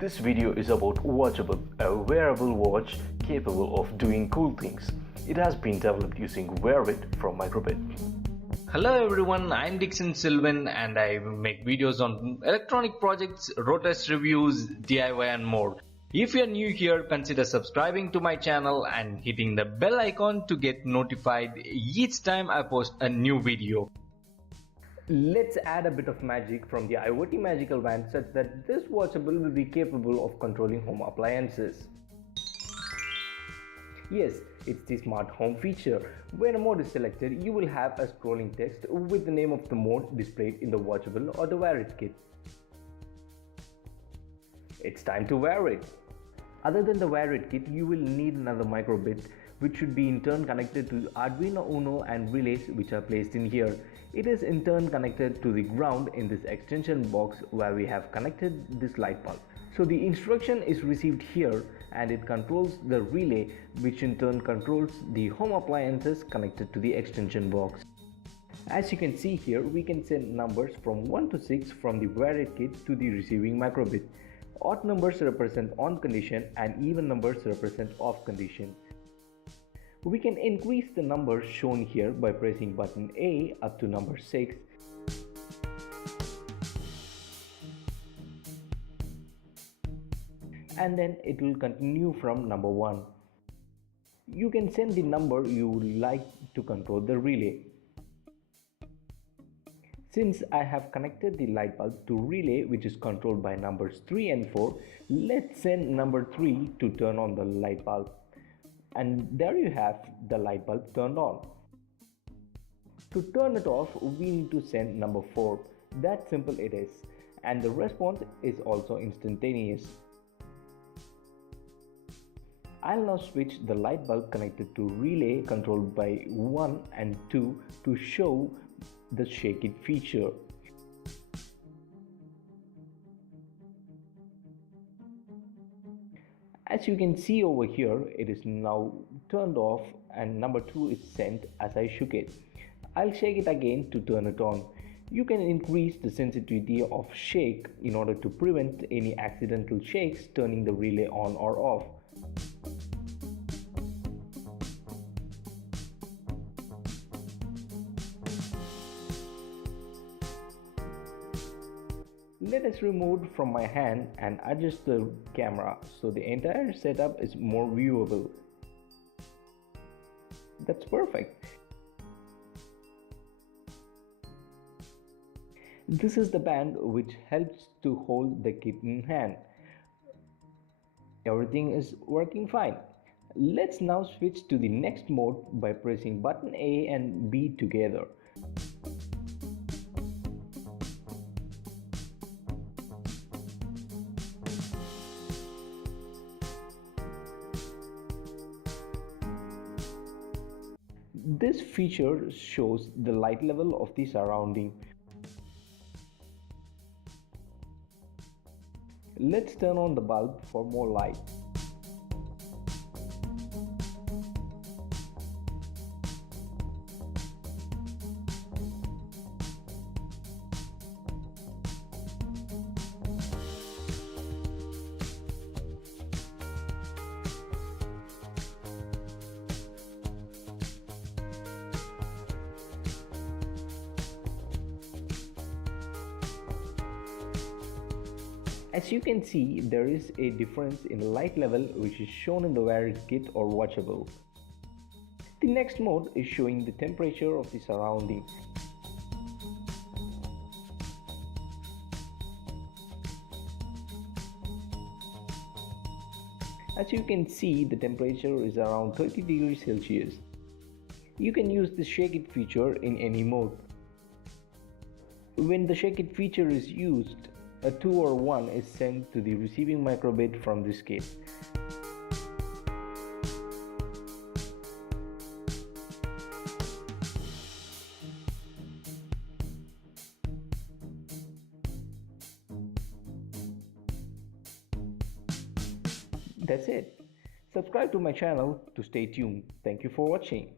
This video is about WatchAble, a wearable watch capable of doing cool things. It has been developed using Wearable from Microbit. Hello everyone, I'm Dixon Sylvan and I make videos on electronic projects, road test reviews, DIY and more. If you're new here, consider subscribing to my channel and hitting the bell icon to get notified each time I post a new video. Let's add a bit of magic from the IoT magical wand such that this watchable will be capable of controlling home appliances. Yes, it's the smart home feature. When a mode is selected, you will have a scrolling text with the name of the mode displayed in the watchable or the wear it kit. It's time to wear it. Other than the wear it kit, you will need another microbit which should be in turn connected to Arduino Uno and relays which are placed in here. It is in turn connected to the ground in this extension box where we have connected this light bulb. So the instruction is received here and it controls the relay, which in turn controls the home appliances connected to the extension box. As you can see here, we can send numbers from 1 to 6 from the wear it kit to the receiving microbit. Odd numbers represent on condition and even numbers represent off condition. We can increase the numbers shown here by pressing button A up to number 6. And then it will continue from number 1. You can send the number you would like to control the relay. Since I have connected the light bulb to relay which is controlled by numbers 3 and 4, let's send number 3 to turn on the light bulb. And there you have the light bulb turned on. To turn it off, we need to send number 4. That simple it is. And the response is also instantaneous. I'll now switch the light bulb connected to relay controlled by 1 and 2 to show the shake it feature. As you can see over here, it is now turned off and number 2 is sent as I shook it. I'll shake it again to turn it on. You can increase the sensitivity of shake in order to prevent any accidental shakes turning the relay on or off. Let us remove it from my hand and adjust the camera so the entire setup is more viewable. That's perfect. This is the band which helps to hold the kit in hand. Everything is working fine. Let's now switch to the next mode by pressing button A and B together. This feature shows the light level of the surrounding. Let's turn on the bulb for more light. As you can see, there is a difference in light level which is shown in the wear it kit or watchable. The next mode is showing the temperature of the surrounding. As you can see, the temperature is around 30 degrees Celsius. You can use the shake it feature in any mode. When the shake it feature is used, a 2 or 1 is sent to the receiving microbit from this kit. That's it. Subscribe to my channel to stay tuned. Thank you for watching.